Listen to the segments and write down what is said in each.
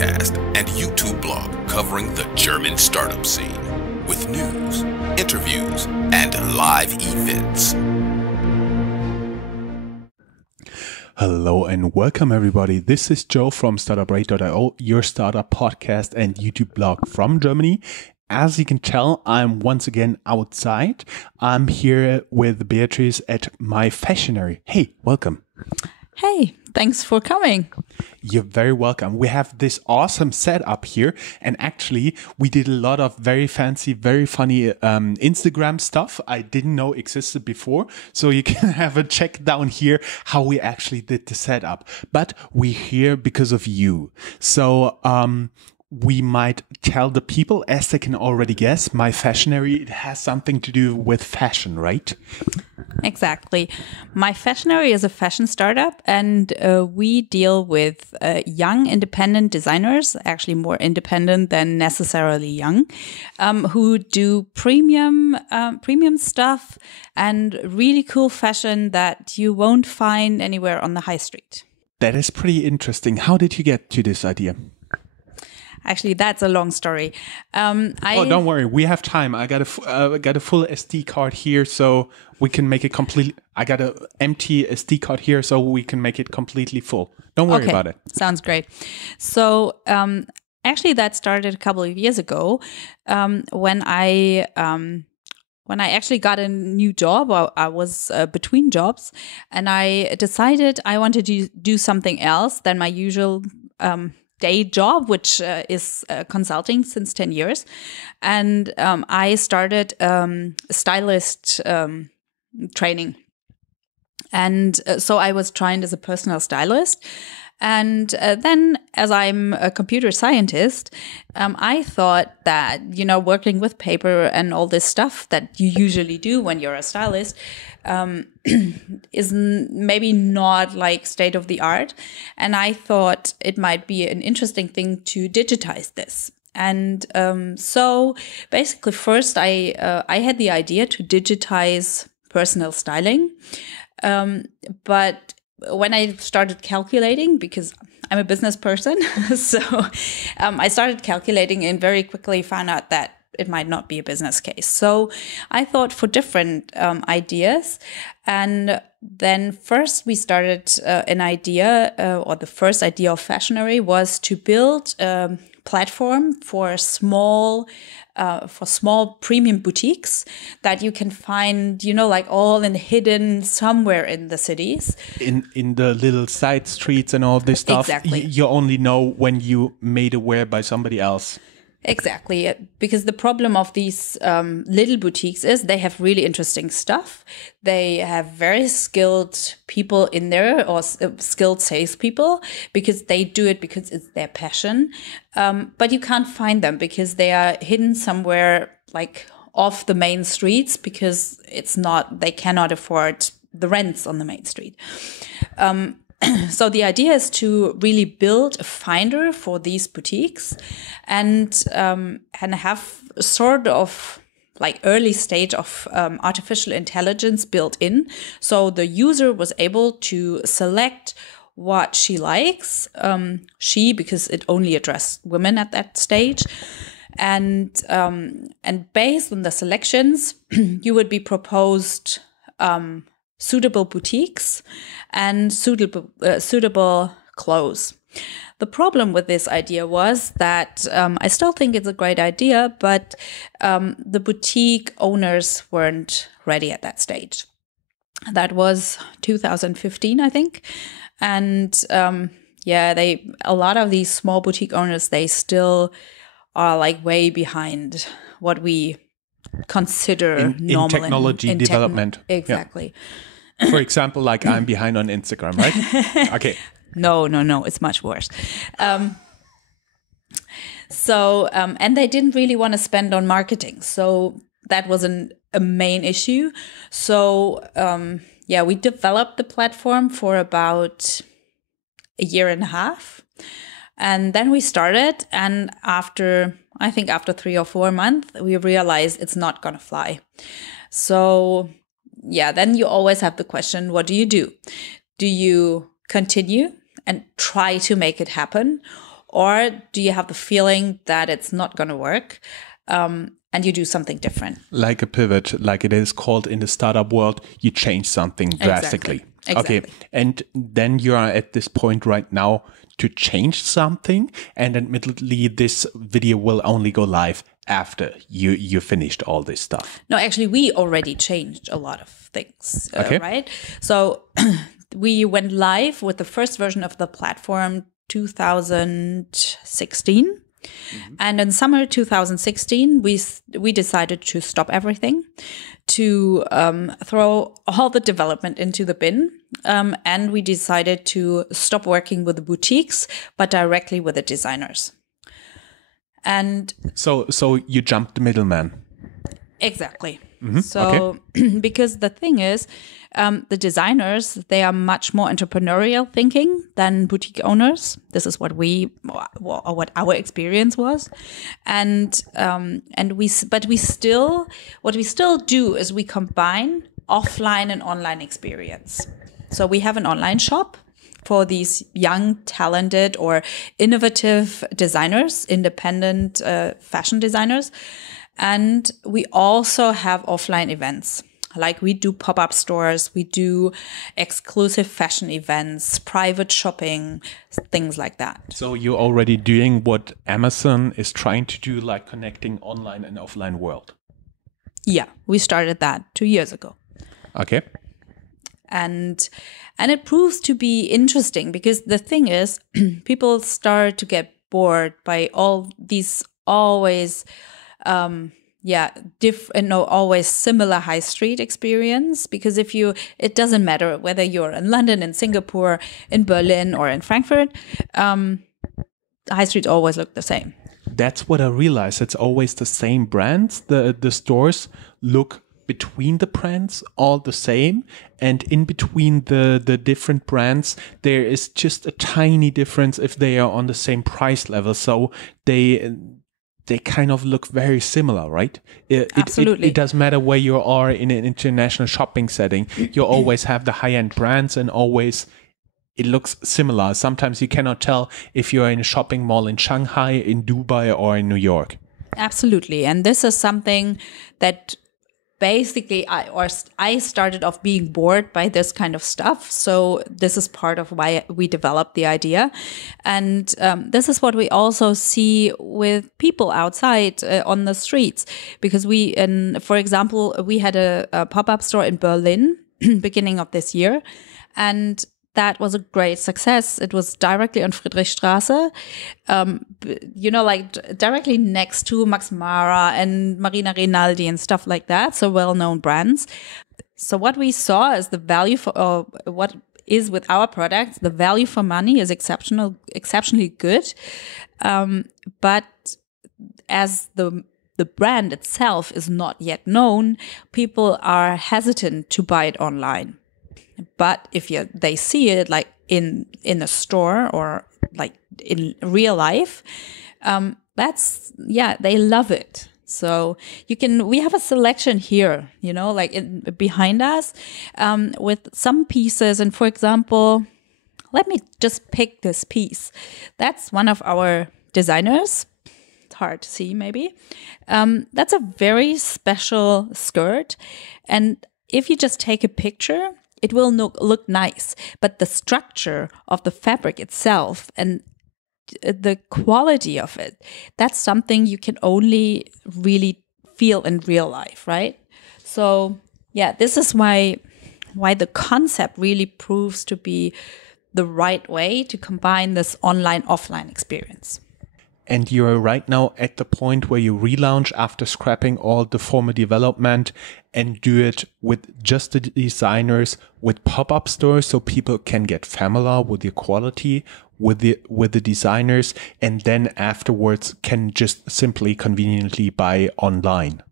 podcast and YouTube blog covering the German startup scene with news, interviews, and live events. Hello and welcome everybody. This is Joe from Startuprad.io, your startup podcast and YouTube blog from Germany. As you can tell, I'm once again outside. I'm here with Beatrix at My-Fashionary. Hey, welcome. Hey, thanks for coming. You're very welcome. We have this awesome setup here. And actually, we did a lot of very fancy, very funny Instagram stuff I didn't know existed before. So you can have a check down here how we actually did the setup. But we're here because of you. So we might tell the people, as they can already guess, My-Fashionary, it has something to do with fashion, right? Exactly. My-Fashionary is a fashion startup, and we deal with young independent designers, actually more independent than necessarily young, who do premium stuff and really cool fashion that you won't find anywhere on the high street. That is pretty interesting. How did you get to this idea? Actually, that's a long story. Don't worry. We have time. I got a full SD card here, so we can make it complete. I got an empty SD card here, so we can make it completely full. Don't worry about it. Sounds great. So, actually, that started a couple of years ago when I actually got a new job. I was between jobs, and I decided I wanted to do something else than my usual day job, which is consulting since 10 years. And I started stylist training. And so I was trained as a personal stylist. And then, as I'm a computer scientist, I thought that, working with paper and all this stuff that you usually do when you're a stylist is maybe not like state of the art. And I thought it might be an interesting thing to digitize this. And so basically first I had the idea to digitize personal styling. But when I started calculating, because I'm a business person, so I started calculating and very quickly found out that it might not be a business case. So I thought for different ideas. And then first we started an idea, or the first idea of Fashionary was to build a platform for small premium boutiques that you can find, like all hidden somewhere in the cities. In the little side streets and all this stuff. Exactly. You only know when you made aware by somebody else. Exactly, because the problem of these little boutiques is they have really interesting stuff. They have very skilled people in there, or skilled salespeople, because they do it because it's their passion. But you can't find them because they are hidden somewhere like off the main streets, because they cannot afford the rents on the main street. So the idea is to really build a finder for these boutiques and have sort of like early stage of artificial intelligence built in. So the user was able to select what she likes, because it only addressed women at that stage. And based on the selections, you would be proposed suitable boutiques and suitable clothes. The problem with this idea was that I still think it's a great idea, but the boutique owners weren't ready at that stage. That was 2015, I think. And a lot of these small boutique owners, they still are like way behind what we consider normal in technology development. Exactly. Yeah. For example, like I'm behind on Instagram, right? Okay. No, it's much worse. And they didn't really want to spend on marketing. So that was a main issue. So, we developed the platform for about a year and a half. And then we started. And after 3 or 4 months, we realized it's not going to fly. So then you always have the question, what do you do? Do you continue and try to make it happen? Or do you have the feeling that it's not going to work and you do something different? Like a pivot, like it is called in the startup world, you change something drastically. Exactly. Okay. And then you are at this point right now to change something. And admittedly, this video will only go live after you finished all this stuff. No, actually, we already changed a lot of things, Okay. right? So we went live with the first version of the platform 2016. And in summer 2016, we decided to stop everything, to throw all the development into the bin. And we decided to stop working with the boutiques, but directly with the designers. And so you jumped the middleman. exactly. Okay. Because the thing is, the designers, they are much more entrepreneurial thinking than boutique owners. This is what what our experience was. What we still do is we combine offline and online experience. So we have an online shop for these young, talented or innovative designers, independent fashion designers. And we also have offline events. Like we do pop-up stores, we do exclusive fashion events, private shopping, things like that. So you're already doing what Amazon is trying to do, like connecting online and offline world. Yeah, we started that 2 years ago. Okay. And it proves to be interesting because the thing is, people start to get bored by all these always always similar high street experience, because it doesn't matter whether you're in London, in Singapore, in Berlin, or in Frankfurt, high streets always look the same. That's what I realized. It's always the same brands. The stores look between the brands all the same, and in between the different brands there is just a tiny difference if they are on the same price level. So they kind of look very similar, right? Absolutely. It doesn't matter where you are in an international shopping setting. You always have the high-end brands and always it looks similar. Sometimes you cannot tell if you're in a shopping mall in Shanghai, in Dubai, or in New York. Absolutely. And this is something that basically I started off being bored by this kind of stuff. So this is part of why we developed the idea. And this is what we also see with people outside on the streets. Because for example, we had a pop-up store in Berlin beginning of this year. And that was a great success. It was directly on Friedrichstrasse, directly next to Max Mara and Marina Rinaldi and stuff like that. So well-known brands. So what we saw is the value for what is with our products. The value for money is exceptionally good. But as the brand itself is not yet known, people are hesitant to buy it online. But if they see it like in a store or like in real life, they love it. So we have a selection here, behind us, with some pieces. And for example, let me just pick this piece. That's one of our designers. It's hard to see maybe. That's a very special skirt. And if you just take a picture, it will look nice, but the structure of the fabric itself and the quality of it, that's something you can only really feel in real life, right? So yeah, this is why the concept really proves to be the right way to combine this online-offline experience. And you're right now at the point where you relaunch after scrapping all the former development and do it with just the designers, with pop-up stores, so people can get familiar with the quality, with the designers, and then afterwards can just simply conveniently buy online.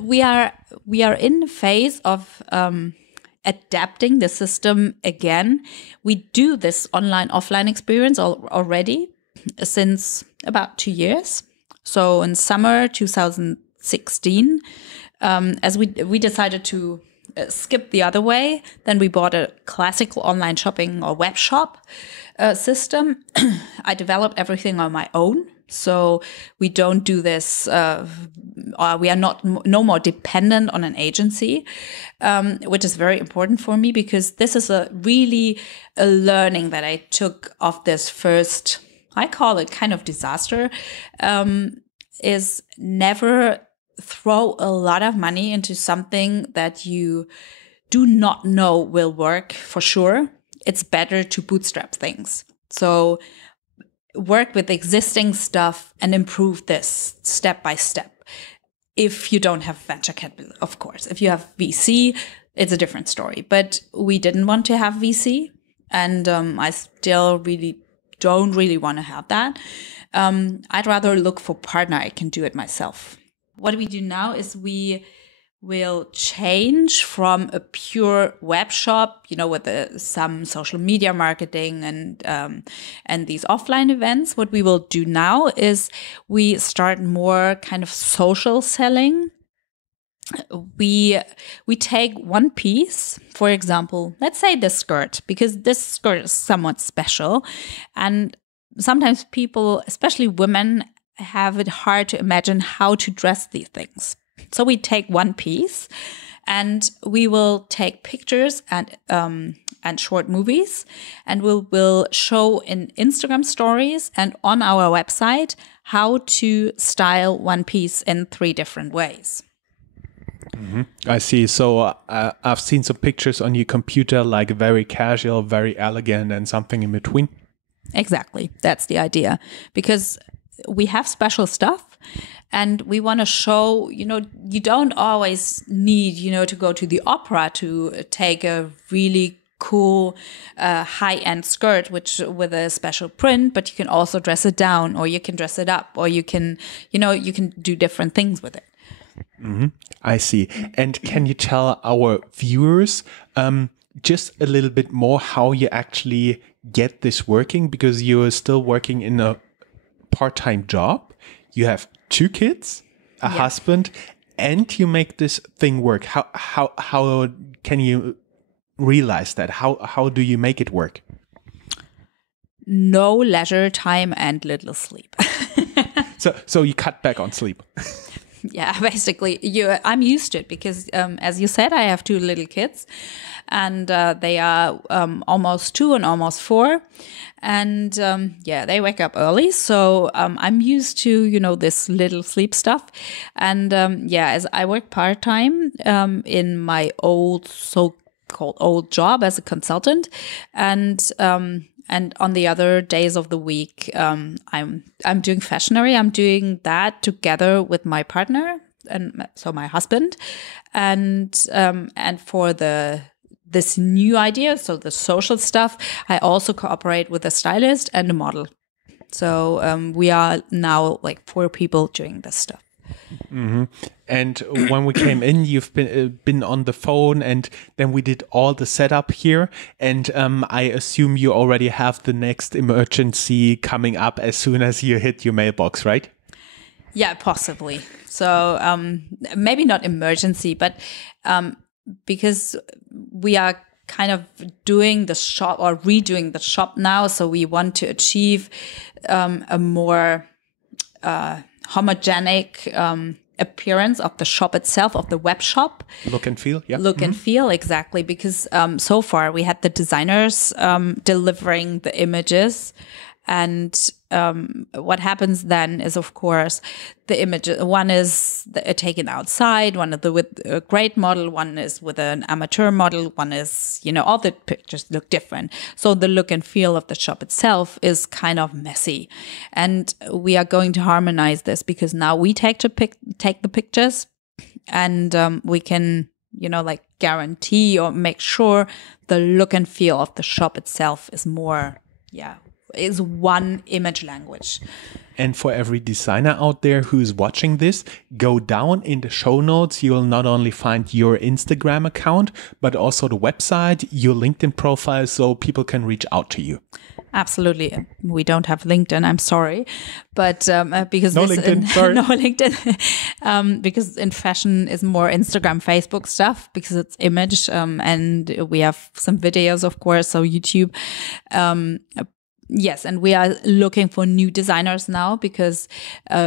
We are in the phase of adapting the system again. We do this online-offline experience already since about 2 years. So in summer 2016, as we decided to skipped the other way. Then we bought a classical online shopping or web shop system. I developed everything on my own. So we don't do this, we are no more dependent on an agency, which is very important for me because this is a learning that I took of this first, I call it kind of disaster, is never throw a lot of money into something that you do not know will work for sure. It's better to bootstrap things. So work with existing stuff and improve this step by step. If you don't have venture capital, of course. If you have VC, it's a different story. But we didn't want to have VC, and I still don't really want to have that. I'd rather look for a partner. I can do it myself. What we do now is we will change from a pure web shop, with some social media marketing and these offline events. What we will do now is we start more kind of social selling. We take one piece, for example, let's say this skirt, because this skirt is somewhat special, and sometimes people, especially women, have it hard to imagine how to dress these things. So we take one piece and we will take pictures and short movies, and we'll show in Instagram stories and on our website how to style one piece in 3 different ways. Mm-hmm. I see. So I've seen some pictures on your computer, like very casual, very elegant, and something in between. Exactly. That's the idea. Because we have special stuff. And we want to show, you don't always need, to go to the opera to take a really cool high-end skirt, with a special print, but you can also dress it down, or you can dress it up, or you can do different things with it. Mm-hmm. I see. And can you tell our viewers just a little bit more how you actually get this working? Because you're still working in a part-time job. You have 2 kids, a husband, and you make this thing work. How can you realize that? How do you make it work? No leisure time and little sleep. So you cut back on sleep. Yeah, basically, I'm used to it because, as you said, I have 2 little kids, and they are almost 2 and almost 4, and they wake up early. So I'm used to this little sleep stuff, and as I work part time in my so-called old job as a consultant, and on the other days of the week, I'm doing Fashionary. I'm doing that together with my partner, and so my husband, and for this new idea, so the social stuff, I also cooperate with a stylist and a model. So we are now like 4 people doing this stuff. Mm-hmm. And when we came in, you've been on the phone, and then we did all the setup here. And I assume you already have the next emergency coming up as soon as you hit your mailbox, right? Yeah, possibly. So maybe not emergency, but because we are kind of doing the shop or redoing the shop now, so we want to achieve a more homogenic appearance of the shop itself, of the web shop. Look and feel, yeah. Look and feel, exactly. Because so far we had the designers delivering the images. And what happens then is, of course, the image, one is taken outside, one is with a great model, one is with an amateur model, one is, all the pictures look different. So the look and feel of the shop itself is kind of messy. And we are going to harmonize this because now we take the pictures, and we can, guarantee or make sure the look and feel of the shop itself is more, is one image language. And for every designer out there who is watching this, go down in the show notes. You will not only find your Instagram account, but also the website, your LinkedIn profile, so people can reach out to you. Absolutely. We don't have LinkedIn. I'm sorry, but because No LinkedIn. Sorry. no LinkedIn, because in fashion is more Instagram, Facebook stuff because it's image, and we have some videos, of course. So YouTube. Yes, and we are looking for new designers now because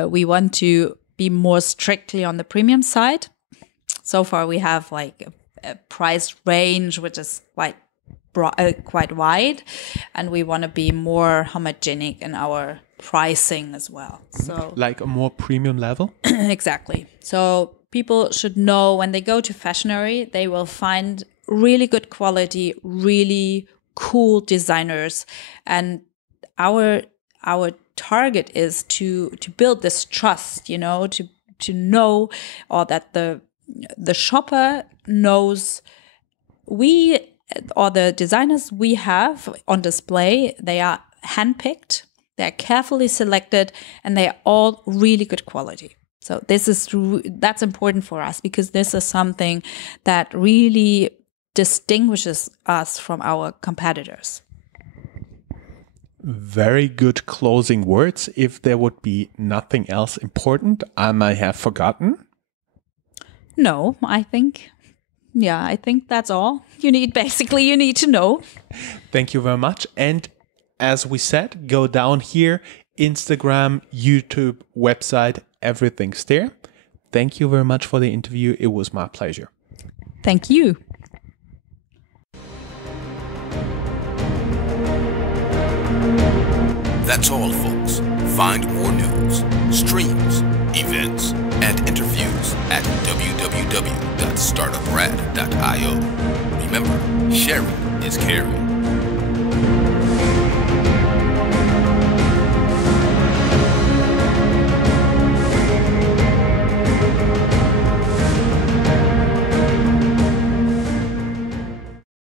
we want to be more strictly on the premium side. So far, we have like a price range which is quite wide, and we want to be more homogenic in our pricing as well. So like a more premium level. exactly. So people should know when they go to Fashionary, they will find really good quality, really cool designers, and our target is to build this trust, to know, or that the shopper knows or the designers we have on display, they are handpicked, they're carefully selected, and they are all really good quality. So that's important for us because this is something that really distinguishes us from our competitors. Very good closing words. If there would be nothing else important I might have forgotten. No, I think that's all you need to know. Thank you very much. And as we said, go down here, Instagram, YouTube, website, everything's there. Thank you very much for the interview. It was my pleasure. Thank you. That's all, folks. Find more news, streams, events, and interviews at www.startuprad.io. Remember, sharing is caring.